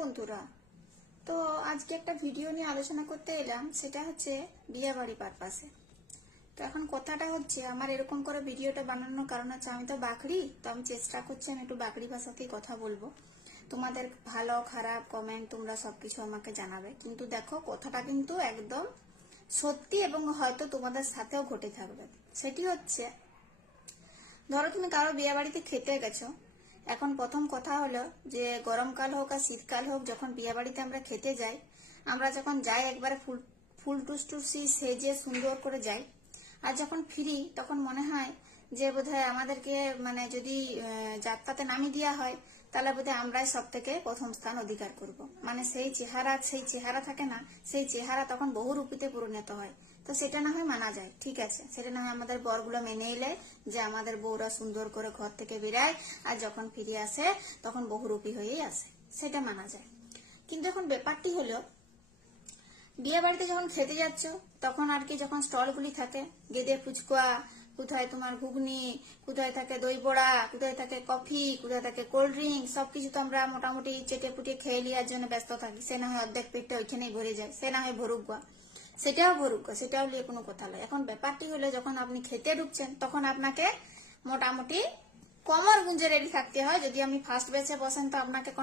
বন্ধুরা, তো আজকে একটা ভিডিও নিয়ে আলোচনা করতে এলাম, সেটা হচ্ছে বিয়ে বাড়ি পারপাসে। তো এখন কথাটা হচ্ছে, আমার এরকম করে ভিডিওটা বানানোর কারণ হচ্ছে আমি তো বাকরি, তো আমি চেষ্টা করছি আমি একটু বাকরি ভাষাতেই কথা বলবো। তোমাদের ভালো খারাপ কমেন্ট তোমরা সবকিছু আমাকে জানাবে, কিন্তু দেখো কথাটা কিন্তু একদম সত্যি এবং হয়তো তোমাদের সাথেও ঘটে থাকবে। সেটি হচ্ছে, ধরো তুমি কারো বিয়ে বাড়িতে খেতে গেছো। এখন প্রথম কথা হলো যে গরমকাল হোক আর শীতকাল হোক, যখন বিয়ে বাড়িতে আমরা খেতে যাই, আমরা যখন যাই একবারে ফুল ফুল টুসটুসি সেজে সুন্দর করে যাই, আর যখন ফিরি তখন মনে হয় যে বোধহয় আমাদেরকে মানে যদি যাত্রাতে নামিয়ে দেওয়া হয়, তাহলে বোধহয় আমরাই সব থেকে প্রথম স্থান অধিকার করব। মানে সেই চেহারা থাকে না, সেই চেহারা তখন বহুরূপীতে পরিণত হয়। তো সেটা না হয় মানা যায়, ঠিক আছে, সেটা না হয় আমাদের বরগুলো মেনে এলে যে আমাদের বউরা সুন্দর করে ঘর থেকে বেরায়, আর যখন ফিরে আসে তখন বহুরূপী হয়েই আসে, সেটা মানা যায়। কিন্তু এখন ব্যাপারটি হলো, বিয়ে বাড়িতে যখন খেতে যাচ্ছ, তখন আর কি যখন স্টলগুলি থাকে, গেদে ফুচকা, কোথায় তোমার ঘুগনি, কোথায় থাকে দই বড়া, কোথায় থাকে কফি, কোথায় থাকে কোল্ড ড্রিঙ্ক, সবকিছু তো আমরা মোটামুটি চেটে পুটে খেয়ে নেওয়ার জন্য ব্যস্ত থাকি। সে না হয় অর্ধেক পেটটা ওইখানেই ভরে যায়, সে না হয় ভরুক গা, সেটাও ভরুক গা, সেটাও নিয়ে কোনো কথা নয়। এখন ব্যাপারটি হলো, যখন আপনি খেতে ঢুকছেন তখন আপনাকে মোটামুটি কোমর গুঁজে রেডি থাকতে হয়। যদি আপনি ফার্স্ট বেচে বসেন তো আপনাকে